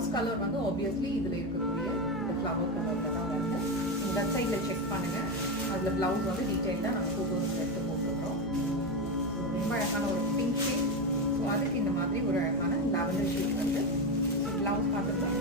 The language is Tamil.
ப்ளவுஸ் கலர் வந்து ஆப்வியஸ்லி இதில் இருக்கக்கூடிய இந்த ஃப்ளவர் கலரில் தான் வந்து இந்த வெப்சைட்டில் செக் பண்ணுங்கள். அதில் ப்ளவுஸ் வந்து டீட்டெயிலாக நாங்கள் ஃபோட்டோஸ் எடுத்து போட்டுருக்கோம். ரொம்ப அழகான ஒரு பிங்க் ஷேட். ஸோ அதுக்கு இந்த மாதிரி ஒரு அழகான லாவெண்டர் ஷேட் வந்து ப்ளவுஸ் பார்த்துருக்கோம்.